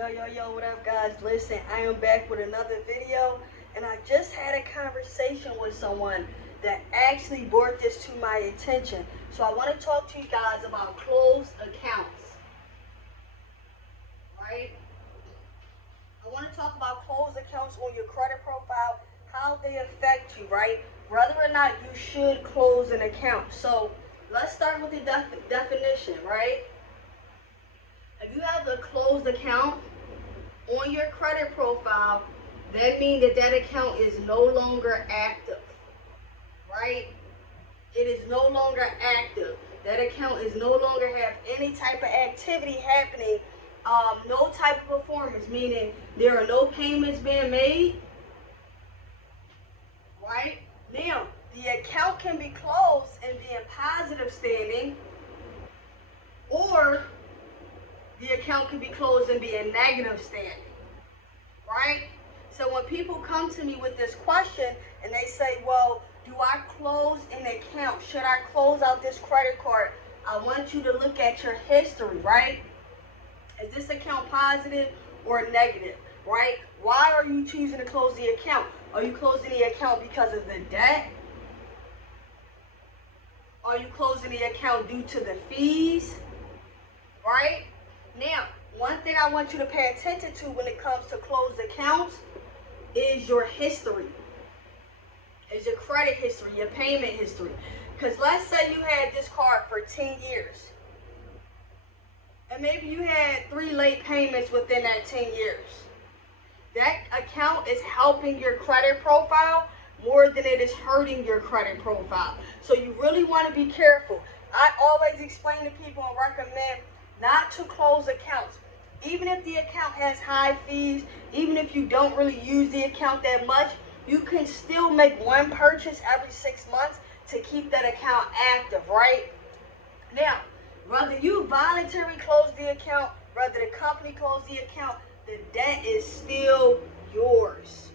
Yo, what up, guys? Listen, I am back with another video, and I just had a conversation with someone that actually brought this to my attention. So I want to talk to you guys about closed accounts, right? I want to talk about closed accounts on your credit profile, how they affect you, right? Whether or not you should close an account. So let's start with the definition, right? If you have a closed account on your credit profile, that means that account is no longer active, right? It is no longer active. That account is no longer have any type of activity happening, no type of performance, meaning there are no payments being made, right? Now, the account can be closed and be in positive standing, or the account can be closed and be in negative standing. Right? So when people come to me with this question and they say, well, do I close an account? Should I close out this credit card? I want you to look at your history, right? Is this account positive or negative, right? Why are you choosing to close the account? Are you closing the account because of the debt? Are you closing the account due to the fees, right? Now, one thing I want you to pay attention to when it comes to closed accounts is your history, is your credit history, your payment history. Because let's say you had this card for 10 years, and maybe you had 3 late payments within that 10 years. That account is helping your credit profile more than it is hurting your credit profile. So you really want to be careful. I always explain to people and recommend not to close accounts. Even if the account has high fees, even if you don't really use the account that much, you can still make one purchase every 6 months to keep that account active, right? Now, whether you voluntarily close the account, whether the company close the account, the debt is still yours.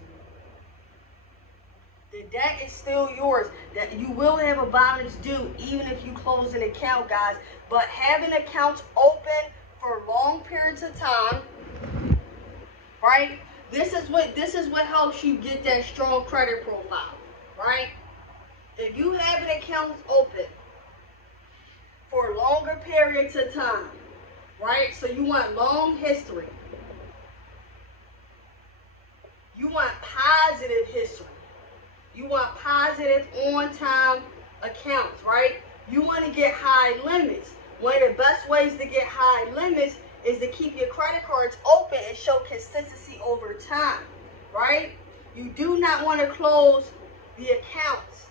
The debt is still yours. That you will have a balance due even if you close an account, guys. But having accounts open for long periods of time, right? This is what helps you get that strong credit profile, right? If you have an account open for longer periods of time, right? So you want long history. You want positive history. You want positive on-time accounts, right? You want to get high limits. One of the best ways to get high limits is to keep your credit cards open and show consistency over time, right? You do not want to close the accounts.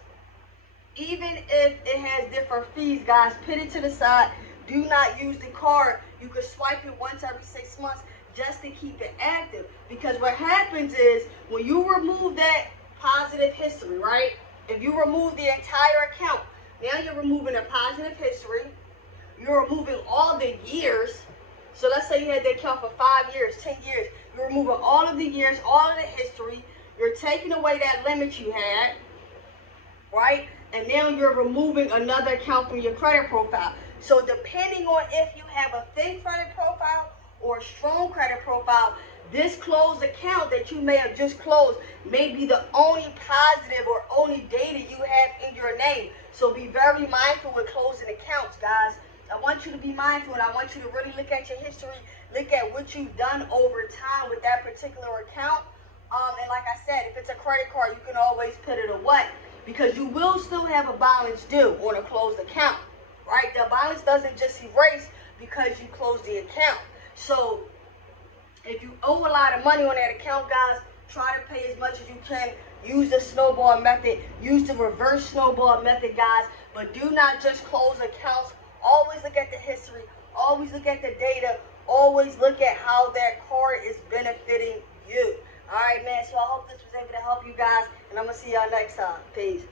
Even if it has different fees, guys, put it to the side. Do not use the card. You can swipe it once every 6 months just to keep it active. Because what happens is when you remove that positive history, right? If you remove the entire account, now you're removing a positive history. You're removing all the years. So let's say you had that account for 5 years, 10 years. You're removing all of the years, all of the history. You're taking away that limit you had, right? And now you're removing another account from your credit profile. So depending on if you have a thin credit profile or a strong credit profile, this closed account that you may have just closed may be the only positive or only data you have in your name. So be very mindful with closing accounts, guys. I want you to be mindful, and I want you to really look at your history, look at what you've done over time with that particular account. And like I said, if it's a credit card, you can always put it away because you will still have a balance due on a closed account, right? The balance doesn't just erase because you close the account. So if you owe a lot of money on that account, guys, try to pay as much as you can. Use the snowball method. Use the reverse snowball method, guys. But do not just close accounts. Always look at the history. Always look at the data. Always look at how that card is benefiting you. All right, man. So I hope this was able to help you guys. And I'm going to see y'all next time. Peace.